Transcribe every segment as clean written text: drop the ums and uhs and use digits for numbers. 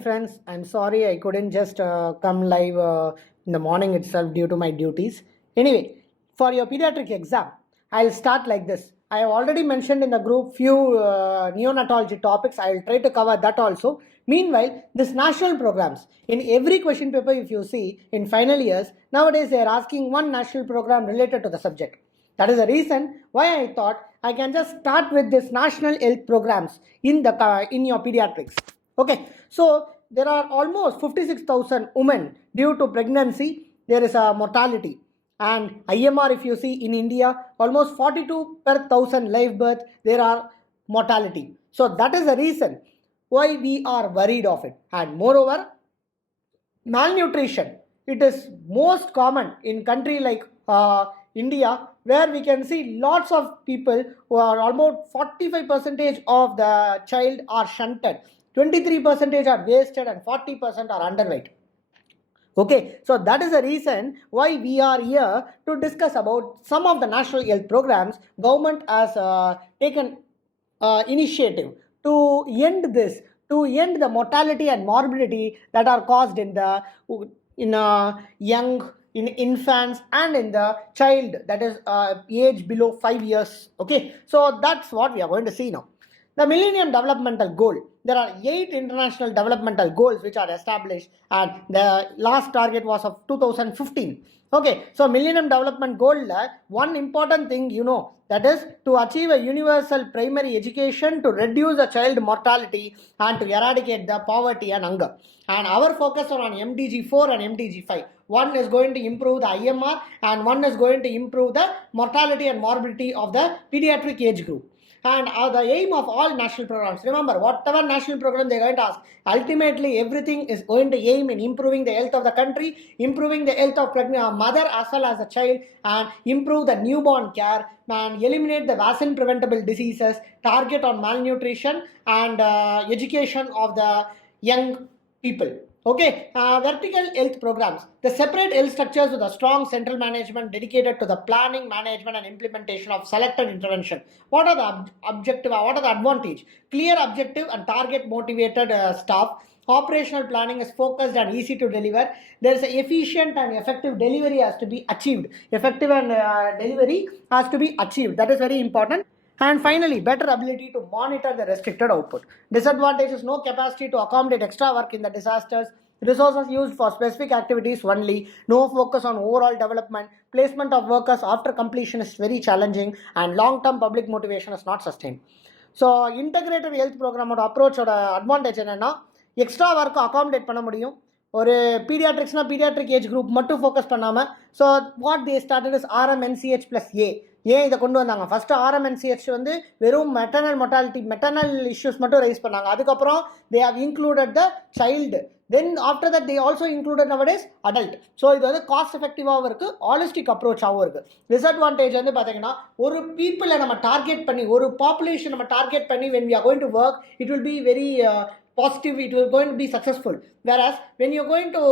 morning, friends. I'm sorry I couldn't just come live in the morning itself due to my duties. Anyway, for your pediatric exam, I'll start like this. I have already mentioned in the group few neonatology topics. I will try to cover that also. Meanwhile, this national programs, in every question paper, if you see in final years, nowadays they are asking one national program related to the subject. That is the reason why I thought I can just start with this national health programs in your pediatrics. Okay, so there are almost 56,000 women due to pregnancy. There is a mortality, and IMR, if you see in India, almost 42 per thousand live birth there are mortality. So that is the reason why we are worried of it. And moreover, malnutrition, it is most common in country like India, where we can see lots of people who are almost 45% of the child are shunted, 23% are wasted, and 40% are underweight. Okay, so that is the reason why we are here to discuss about some of the national health programs. Government has taken initiative to end this, to end the mortality and morbidity that are caused in the young, in infants, and in the child that is age below 5 years. Okay, so that's what we are going to see now. The Millennium Developmental Goal. There are 8 international developmental goals which are established, and the last target was of 2015. Okay, so Millennium Development Goal, one important thing that is to achieve a universal primary education, to reduce the child mortality, and to eradicate the poverty and hunger. And our focus on MDG 4 and MDG 5. One is going to improve the IMR, and one is going to improve the mortality and morbidity of the pediatric age group. And the aim of all national programs, remember, whatever national program they're going to ask, ultimately everything is going to aim in improving the health of the country, improving the health of pregnant mother as well as the child, and improve the newborn care, and eliminate the vaccine preventable diseases, target on malnutrition, and education of the young people. Okay, vertical health programs, the separate health structures with a strong central management dedicated to the planning, management, and implementation of selected intervention. What are the objective? What are the advantage? Clear objective and target motivated staff. Operational planning is focused and easy to deliver. There is an efficient and effective delivery has to be achieved. Effective and delivery has to be achieved. That is very important. And finally, better ability to monitor the restricted output. Disadvantages: no capacity to accommodate extra work in the disasters, resources used for specific activities only, no focus on overall development, placement of workers after completion is very challenging, and long-term public motivation is not sustained. So, integrated health program approach advantage என்னன்னா extra work accommodate பண்ண முடியும். ஒரு பீடியாட்ரிக்ஸ்னா paediatric age group மட்டும் ஃபோக்கஸ் பண்ணாமல், so what they started is RMNCH + A. ஏன் இதை கொண்டு வந்தாங்க? ஃபர்ஸ்ட் RMNCH வந்து வெறும் மெட்டர்னல் மொர்டாலிட்டி, மெட்டர்னல் இஷ்யூஸ் மட்டும் ரைஸ் பண்ணாங்க. அதுக்கப்புறம் they have included the child. Then after that they also included nowadays adult. So இது வந்து காஸ்ட் எஃபெக்டிவாகவும் இருக்குது, ஹாலிஸ்டிக் அப்ரோச்சாகவும் இருக்குது. டிஸ்அட்வான்டேஜ் வந்து பார்த்தீங்கன்னா, ஒரு பீப்புளை நம்ம டார்கெட் பண்ணி, ஒரு பாப்புலேஷன் நம்ம டார்கெட் பண்ணி when we are going to work, it will be very positive, it will going to be successful. Whereas when you're going to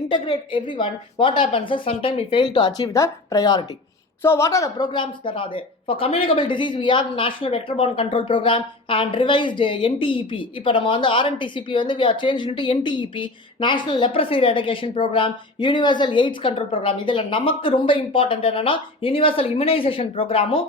integrate everyone, what happens is sometimes we fail to achieve the priority. So what are the programs that are there? For communicable disease, we have National Vector-Borne Control Program and revised NTEP. இப்போ நம்ம வந்து RNTCP வந்து we have changed into NTEP, National Leprosy Eradication Program, Universal AIDS Control Program. இதில் நமக்கு ரொம்ப இம்பார்ட்டன்ட் என்னன்னா Universal Immunization Programமும்,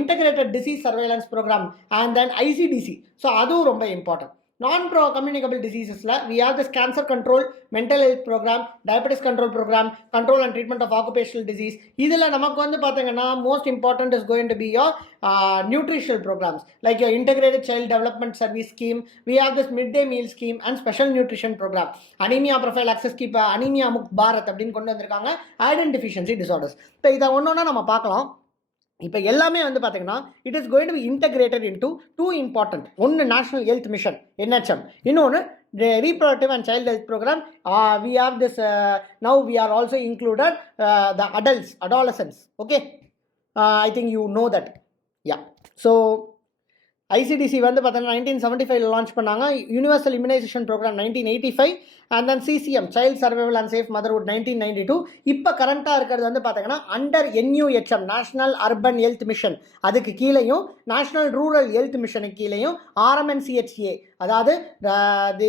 Integrated Disease Surveillance Program, and then ICDC. So அதுவும் ரொம்ப important. Non-communicable diseases, we have this cancer control, mental health program, diabetes control program, control and treatment of occupational disease. இதில் நமக்கு வந்து பார்த்தீங்கன்னா most important is going to be your nutritional programs, like your integrated child development service scheme. We have this midday meal scheme and special nutrition program. Anemia prophylaxis scheme, anemia Mukt பாரத் அப்படின்னு கொண்டு வந்திருக்காங்க. Iron deficiency disorders. இப்போ இதை ஒன்றொன்னா நம்ம பார்க்கலாம். இப்போ எல்லாமே வந்து பார்த்தீங்கன்னா it is going to be integrated into 2 important. ஒன்று நேஷனல் ஹெல்த் மிஷன் NHM, இன்னொன்று reproductive and child health programme. We have this now we are also included the adolescents. Okay, I think you know that. Yeah, so ICDC வந்து பார்த்தீங்கன்னா 1975 launch பண்ணாங்க. Universal immunisation programme 1985 and then CCM child survival and safe motherhood 1992. இப்போ கரண்ட்டாக இருக்கிறது வந்து பார்த்தீங்கன்னா under NUHM national urban health mission, அதுக்கு கீழேயும் நேஷனல் ரூரல் ஹெல்த் மிஷனுக்கு கீழேயும் RMNCHA, அதாவது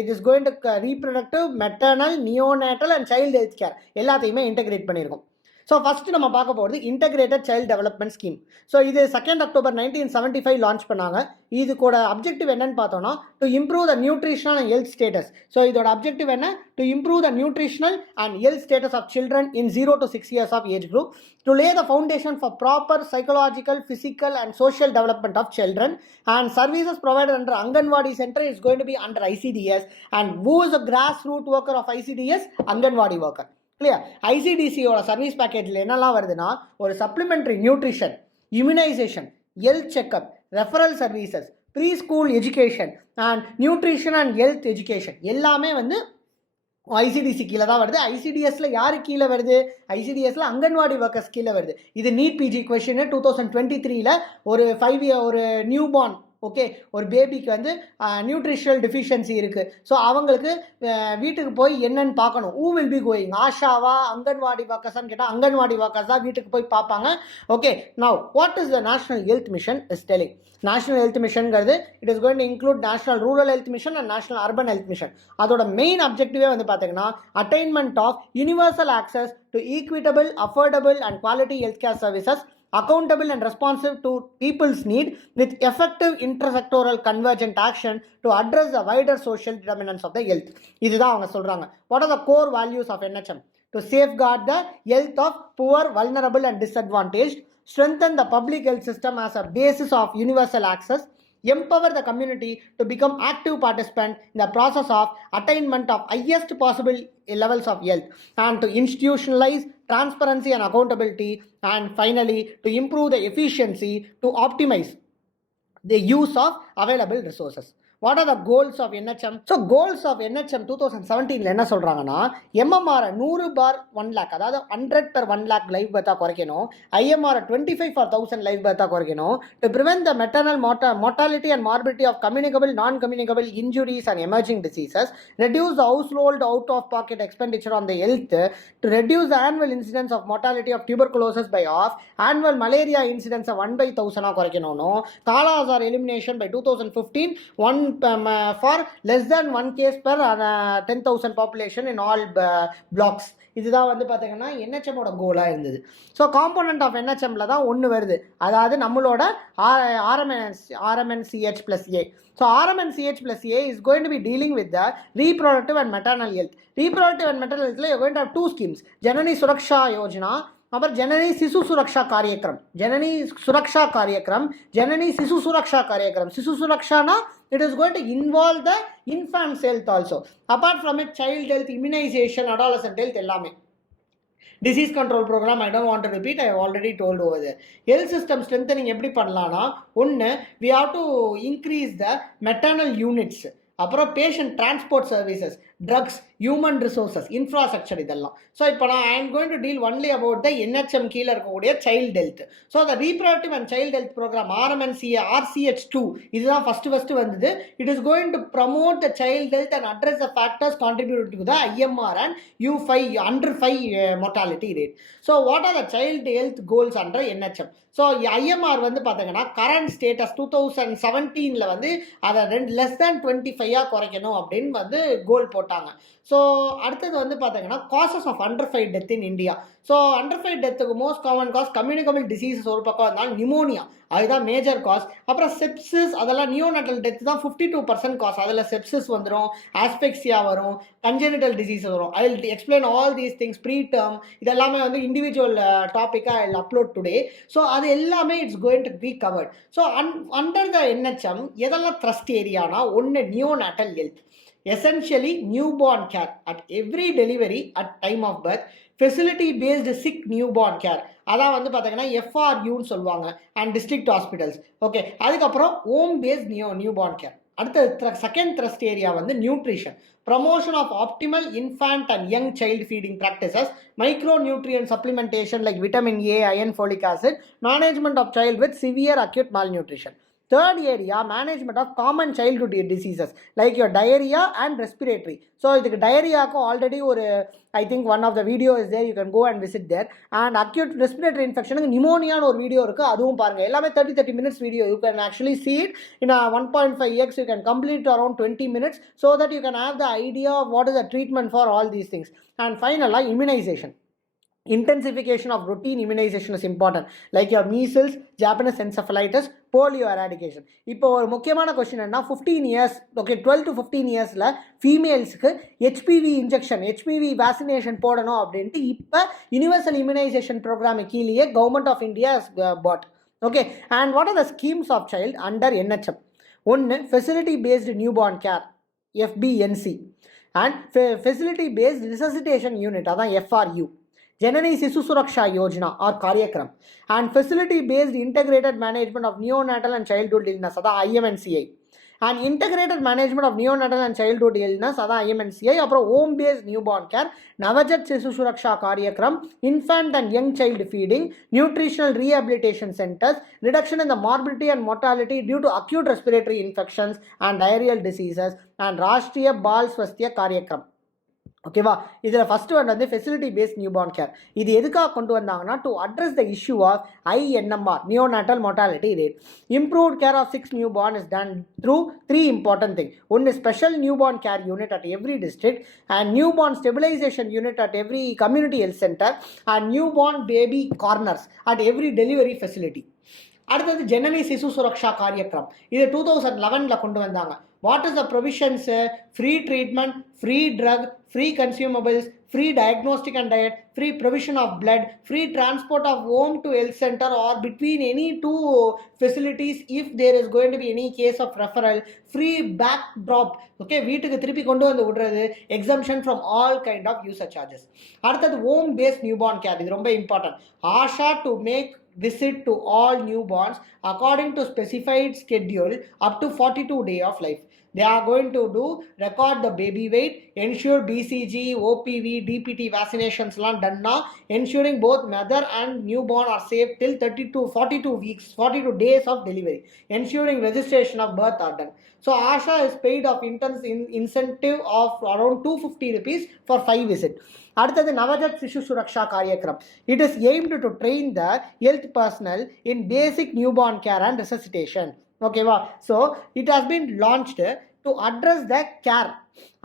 it is going to reproductive maternal neonatal and child health care எல்லாத்தையுமே இன்டெகிரேட் பண்ணியிருக்கோம். ஸோ ஃபஸ்ட்டு நம்ம பார்க்க போகிறது integrated child development scheme. So இது 2 அக்டோபர் 1975 லான்ச் பண்ணாங்க. இதுக்கூட அப்ஜெக்டிவ் என்னன்னு பார்த்தோன்னா to improve the nutritional and health status. So இதோட அப்ஜெக்டிவ் என்ன? To improve the nutritional and health status of children in 0 to 6 years of age group, to lay the foundation for proper psychological, physical and social development of children, and services provided under anganwadi centre is going to be under ICDS, and who is a grass root worker of ICDS? Anganwadi worker. இல்லையா? ICDCயோட சர்வீஸ் பேக்கேஜில் என்னெல்லாம் வருதுன்னா ஒரு supplementary nutrition, immunisation, health checkup, referral services, preschool education and nutrition and health education எல்லாமே வந்து ICDC கீழே தான் வருது. ICDSல யாரு கீழே வருது? ICDSல அங்கன்வாடி ஒர்க்கர்ஸ் கீழே வருது. இது நீட் PG கொஸ்டின் 2023 ஒரு 5 year ஒரு நியூ பார்ன், ஓகே, ஒரு பேபிக்கு வந்து நியூட்ரிஷனல் டெஃபிஷியன்சி இருக்குது. ஸோ அவங்களுக்கு வீட்டுக்கு போய் என்னன்னு பார்க்கணும். ஊ வில் பி கோயிங், ஆஷாவா அங்கன்வாடி ஒர்க்கர்ஸான்னு கேட்டால் அங்கன்வாடி ஒர்க்கர்ஸ் தான் வீட்டுக்கு போய் பார்ப்பாங்க. Okay, now what is the national health mission is telling? National health மிஷன்ங்கிறது it is going to include national rural health mission and national urban health mission. அதோட main அப்ஜெக்டிவே வந்து பார்த்தீங்கன்னா attainment of universal access to equitable, affordable and quality health care services, accountable and responsive to people's need, with effective intersectoral convergent action to address the wider social determinants of the health. இதுதான் அவங்க சொல்றாங்க. What are the core values of NHM? To safeguard the health of poor, vulnerable and disadvantaged, strengthen the public health system as a basis of universal access, empower the community to become active participant in the process of attainment of highest possible levels of health, and to institutionalize transparency and accountability, and finally to improve the efficiency to optimize the use of available resources. What are the goals of NHM? So goals of NHM 2017 என்ன சொல்றாங்கன்னா MMR 100 per 1 lakh, அதாவது 100 per 1 lakh live பர்த்தா குறைக்கணும். IMR 25 for 1000 லைவ் பர்த்தா குறைக்கணும். To prevent the maternal mortality and morbidity of communicable, non-communicable injuries and emerging diseases, reduce the household out-of-pocket expenditure on the health, to reduce the annual incidence of mortality of tuberculosis by half, annual malaria incidence 1/1000 குறைக்கணும். Kala Azar elimination by 2015, one for less than 1 case per 10,000 population in all blocks. இதுதான் வந்து பார்த்தீங்கன்னா NHMோட கோலாக இருந்தது. So component of NHMல தான் ஒன்று வருது, அதாவது நம்மளோட RMNCH+A. So RMNCH+A is going to be dealing with the reproductive and maternal health. Reproductive and maternal health, you are going to have two schemes, Janani Suraksha Yojana और जननी शिशु सुरक्षा कार्यक्रम, जननी सुरक्षा कार्यक्रम, जननी शिशु सुरक्षा कार्यक्रम. शिशु सुरक्षा ना, it is going to involve the infant's health also. Apart from it, child health, immunization, adolescent health எல்லாமே. Disease control program, I don't want to repeat, I have already told over there. Health system strengthening எப்படி பண்ணலாம்னா, ஒன்று we have to increase the maternal units, அப்புறம் patient transport services, drugs, human resources, infrastructure இதெல்லாம். So இப்போ நான் I am going to deal only about the NHM கீழே இருக்கக்கூடிய child health. So the reproductive and child health programme RMNCA RCH2 இதுதான் first வந்தது. It is going to promote the child health and address the factors contribute to the IMR and U5 under 5 mortality rate. So what are the child health goals under NHM? So IMR வந்து பார்த்தீங்கன்னா current status 2017 வந்து அதை less than 25 குறைக்கணும் அப்படின்னு வந்து கோல் போட்டாங்க. ஸோ அடுத்தது வந்து பார்த்தீங்கன்னா causes of under 5 death in India. So under 5 டெத்துக்கு most common cause communicable diseases ஒரு பக்கம் இருந்தாலும் நிமோனியா அதுதான் மேஜர் காஸ். அப்புறம் செப்சிஸ், அதெல்லாம் நியோநாட்டல் டெத் தான் 52% காஸ். அதில் செப்சிஸ் வந்துடும், ஆஸ்பெக்சியா வரும், கன்ஜெனிட்டல் டிசீஸ் வரும். I will explain all these things preterm. இதெல்லாமே வந்து இண்டிவிஜுவல் டாப்பிக்காக I will upload today. So அது எல்லாமே it's going to be covered. So under the NHM எதெல்லாம் த்ரஸ்ட் ஏரியானா, ஒன்று neonatal health, essentially newborn care at every delivery at time of birth, facility based sick newborn care, அதான் வந்து பார்த்தீங்கன்னா FRUன்னு சொல்லுவாங்க, அண்ட் டிஸ்ட்ரிக்ட் ஹாஸ்பிட்டல்ஸ். ஓகே, அதுக்கப்புறம் home based newborn care. அடுத்த செகண்ட் த்ரஸ்ட் ஏரியா வந்து nutrition, promotion of optimal infant and young child feeding practices, micronutrient supplementation like vitamin A, iron, folic acid, management of child with severe acute malnutrition. Third area, management of common childhood diseases like your diarrhea and respiratory. So இதுக்கு diarrheaக்கு already ஒரு I think one of the video is there, you can go and visit there. And acute respiratory infection pneumonia ஒரு வீடியோ இருக்கு, அதுவும் பாருங்க. எல்லாமே 30 minutes video, you can actually see it in a 1.5x, you can complete around 20 minutes so that you can have the idea of what is the treatment for all these things. And finally, immunization. Intensification of routine immunization is important, like your measles, Japanese encephalitis, polio eradication. இப்போ ஒரு முக்கியமான கொஸ்டின் என்ன, 15 years, okay, 12 to 15 yearsல ஃபீமேல்ஸ்க்கு HPV injection, HPV vaccination போடணும் அப்படின்ட்டு இப்போ universal immunisation programme கீழே கவர்மெண்ட் ஆஃப் இந்தியா பாட். Okay, and what are the schemes of child under NHM? ஒன்று facility based newborn care, FBNC, and facility based resuscitation unit, அதான் FRU, Janani Shishu Suraksha योजना और कार्यक्रम, and facility based integrated management of neonatal and childhood illness, अदा IMNCI, and integrated management of neonatal and childhood illness, अदा IMNCI. அப்புறம் home based newborn care, नवजात शिशु सुरक्षा कार्यक्रम, infant and young child feeding, nutritional rehabilitation centers, reduction in the morbidity and mortality due to acute respiratory infections and diarrheal diseases, and Rashtriya Bal Swasthya காரியக்ரம். ஓகேவா, இதில் first வந்து facility based newborn care. இது எதுக்காக கொண்டு வந்தாங்கன்னா, to address the issue of INMR, neonatal mortality rate. Improved care of 6 newborn is done through 3 important thing. ஒன்று special newborn care unit at every district, and newborn stabilization unit at every community health centre, and newborn baby corners at every delivery facility. அடுத்தது ஜனனி சிசு சுரக்ஷா காரியக்ரம், இது 2011 கொண்டு வந்தாங்க. What is the provisions? Free treatment, free drug, free consumables, free diagnostic and diet, free provision of blood, free transport of home to health center or between any two facilities if there is going to be any case of referral, free backdrop, okay, வீட்டுக்கு திருப்பி கொண்டு வந்து விடுறது, exemption from all kind of user charges. அடுத்தது home based newborn care, இது ரொம்ப important. Asha to make visit to all newborns according to specified schedule up to 42 days of life. They are going to record the baby weight, ensure BCG, OPV, DPT vaccinations done now, ensuring both mother and newborn are safe till 42 weeks, 42 days of delivery, ensuring registration of birth are done. So ASHA is paid of interns incentive of around 250 rupees for 5 visits. அடுத்தது Navjaat Shishu Suraksha Karyakram. It is aimed to train the health personnel in basic newborn care and resuscitation. ஓகேவா, so it has been launched to address the care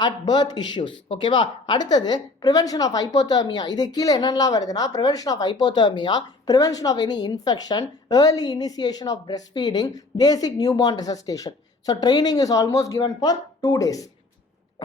at birth issues. ஓகேவா, அடுத்தது prevention of hypothermia. இது கீழே என்னென்னலாம் வருதுன்னா, prevention of hypothermia, prevention of any infection, early initiation of breast feeding, basic newborn resuscitation. So training is almost given for 2 days.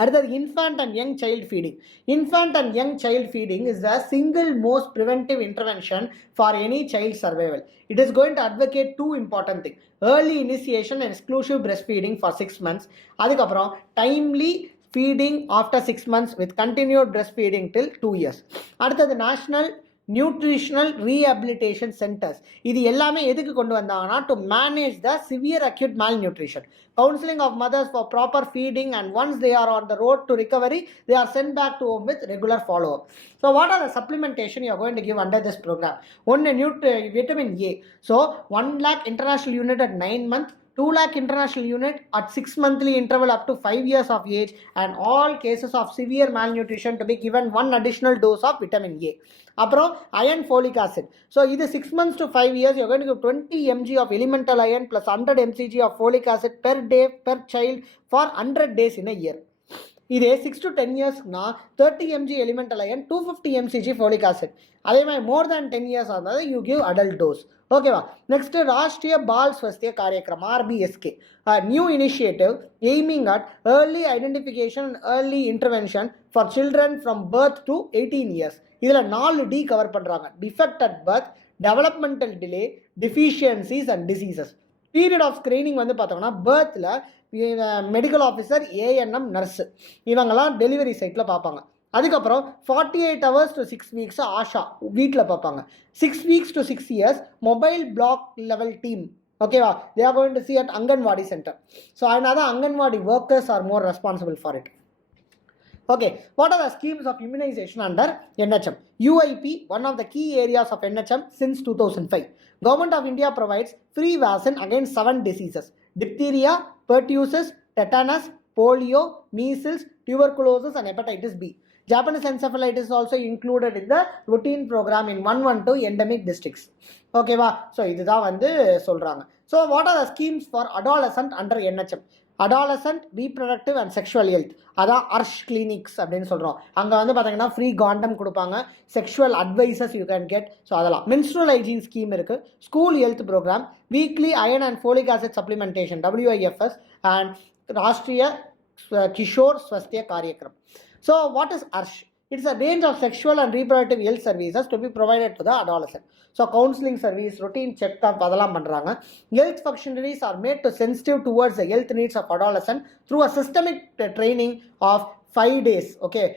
அடுத்தது infant and young child feeding. Infant and young child feeding is the single most preventive intervention for any child survival. It is going to advocate 2 important things: early initiation and exclusive breastfeeding for 6 months, அதுக்கப்புறம் timely feeding after 6 months with continued breastfeeding till 2 years. அடுத்தது national nutritional rehabilitation centres. இது எல்லாமே எதுக்கு கொண்டு வந்தாங்கன்னா, to manage the severe acute malnutrition, counselling of mothers for proper feeding, and once they are on the road to recovery they are sent back to home with regular follow up. So what are the supplementation you are going to give under this programme? ஒன்று vitamin A. So 1 lakh international unit at 9 months, 2 lakh international unit at 6 monthly interval up to 5 years of age, and all cases of severe malnutrition to be given 1 additional dose of vitamin A. அப்புறம் iron folic acid. So இது 6 months to 5 years you are going to give 20 mg of elemental iron plus 100 mcg of folic acid per day per child for 100 days in a year. இதே 6 to 10 இயர்ஸ்னா 30 mg elemental iron, 250 mcg folic acid. அதே மாதிரி more than 10 years ஆனது you give adult dose. ஓகேவா, next Rashtriya Bal Swasthya Karyakram, RBSK, new initiative aiming at early identification and early intervention for children from birth to 18 years. இதில் 4 D cover பண்ணுறாங்க: defect at birth, developmental delay, deficiencies and diseases. Period of screening வந்து பார்த்தோம்னா, பர்த்தில் medical officer, ANM, nurse இவங்கெல்லாம் delivery சைட்டில் பார்ப்பாங்க. அதுக்கப்புறம் 48 hours to 6 weeks ஆஷா வீட்டில் பார்ப்பாங்க. 6 weeks to 6 years mobile block level team. ஓகேவா, they are going to see at anganwadi centre. So அதனால தான் anganwadi workers are more responsible for it. Okay, what are the schemes of immunization under NHM? UIP, one of the key areas of NHM since 2005. Government of India provides free vaccine against 7 diseases: diphtheria, pertussis, tetanus, polio, measles, tuberculosis and hepatitis B. Japanese encephalitis is also included in the routine program in 112 endemic districts. Okay va? So இதுதான் வந்து சொல்றாங்க. So what are the schemes for adolescent under NHM? Adolescent reproductive and sexual health, அதான் அர்ஷ் கிளினிக்ஸ் அப்படின்னு சொல்கிறோம். அங்கே வந்து பார்த்தீங்கன்னா ஃப்ரீ காண்டம் கொடுப்பாங்க, sexual advices you can get. So அதெல்லாம் மென்ஸ்ட்ரல் ஹைஜீன் ஸ்கீம் இருக்குது, school health programme, weekly iron and folic acid supplementation WIFS and Rashtriya Kishor Swasthya Karyakram. So what is ARSH? It's a range of sexual and reproductive health services to be provided to the adolescent. So counseling service, routine check-up அதெல்லாம் பண்றாங்க. Health functionaries are made to sensitive towards the health needs of adolescent through a systemic training of 5 days, okay,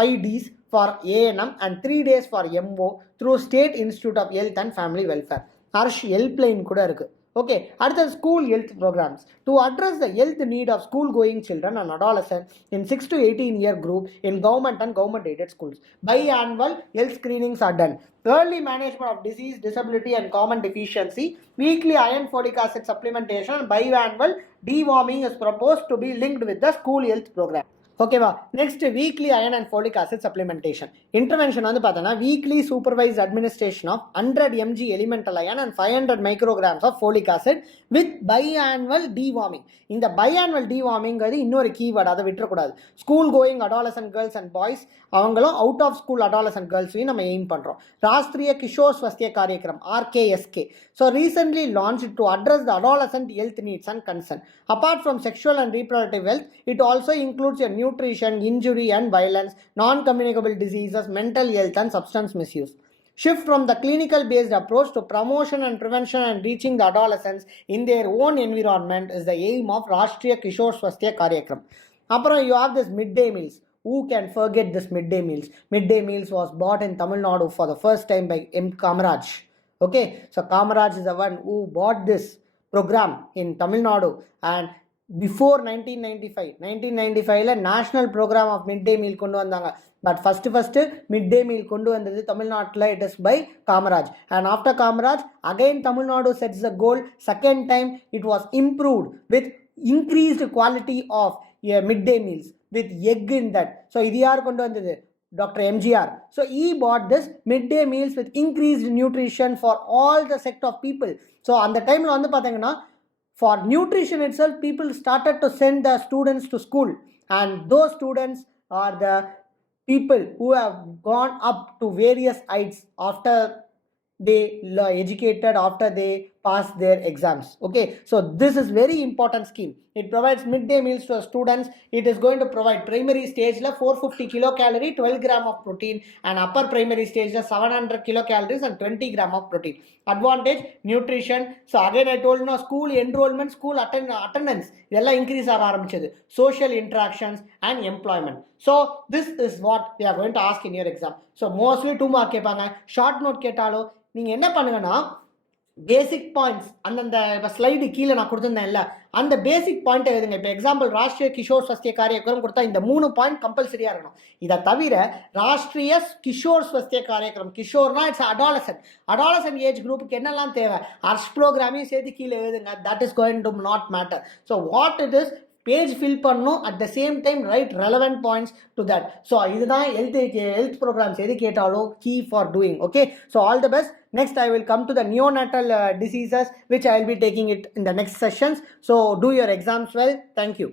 5 Ds for ANM and 3 days for MO through State Institute of Health and Family Welfare. ARSH helpline கூட இருக்கு. Okay, அடுத்தது school health programs to address the health need of school going children and adolescents in 6 to 18 year group in government and government aided schools. Biannual health screenings are done. Early management of disease, disability and common deficiency, weekly iron folic acid supplementation and biannual deworming is proposed to be linked with the school health program. ஓகேவா, next weekly iron and folic acid supplementation. Intervention வந்து பார்த்தோன்னா weekly supervised administration of 100 mg elemental iron and 500 micrograms of folic acid with biannual deworming. இந்த biannual டிவார்மிங்கிறது இன்னொரு keyword, அதை விட்டுறக்கூடாது. School going adolescent girls and boys, அவங்களும் out of school adolescent கேர்ள்ஸையும் நம்ம எய்ம் பண்ணுறோம். Rashtriya Kishor Swasthya Karyakram RKSK. So recently launch to address the adolescent health needs and concern. Apart from sexual and reproductive health, it also includes your nutrition, injury and violence, non-communicable diseases, mental health and substance misuse. Shift from the clinical based approach to promotion and prevention and reaching the adolescents in their own environment is the aim of Rashtriya Kishore Swasthya Karyakram. Apra you have this midday meals. Who can forget this midday meals? Midday meals was bought in Tamil Nadu for the first time by M. Kamaraj. Okay, so Kamaraj is the one who bought this program in Tamil Nadu, and before 1995ல national programme of midday meal கொண்டு வந்தாங்க. But first midday meal கொண்டு வந்தது தமிழ்நாட்டில், it is by Kamaraj. And after Kamaraj again Tamil Nadu sets the goal. Second time it was improved with increased quality of midday meals with egg in that. So இது யார் கொண்டு வந்தது? Dr. MGR. So he bought this midday meals with increased nutrition for all the sect of people. So அந்த டைமில் வந்து பார்த்தீங்கன்னா for nutrition itself, people started to send the students to school, and those students are the people who have gone up to various heights after they educated, after they pass their exams. Okay, so this is very important scheme. It provides midday meals to students. It is going to provide primary stage la 450 kilocalorie, 12 gram of protein, and upper primary stage la 700 kilocalories and 20 gram of protein. Advantage nutrition. So again I told you, school enrollment, school attendance idella increase aga aarambichadu, social interactions and employment. So this is what we are going to ask in your exam. So mostly 2 mark kepanga, short note ketalo நீங்க என்ன பண்ணுங்கன்னா பேசிக் பாயிண்ட்ஸ் அந்தந்த இப்போ ஸ்லைடு கீழே நான் கொடுத்துருந்தேன்ல, அந்த பேசிக் பாயிண்ட்டை எழுதுங்க. இப்போ எக்ஸாம்பிள் ராஷ்ட்ரிய கிஷோர் ஸ்வஸ்திய காரியக்ரம் கொடுத்தா இந்த 3 பாயிண்ட் கம்பல்சரியாக இருக்கணும். இதை தவிர ராஷ்ட்ரிய கிஷோர் ஸ்வஸ்திய காரியக்ரம், கிஷோர்னா இட்ஸ் அடாலசன்ட் ஏஜ் குரூப்புக்கு என்னெல்லாம் தேவை, அர்ஷ் ப்ரோக்ராமையும் சேர்த்து கீழே எழுதுங்க. That is going to not matter. So what it is, page fill பண்ணணும், at the same time write relevant points to that. So இதுதான் ஹெல்த் ப்ரோக்ராம்ஸ் எது கேட்டாலும் key for doing. Okay, so all the best. Next I will come to the neonatal diseases, which I will be taking it in the next sessions. So do your exams well. Thank you.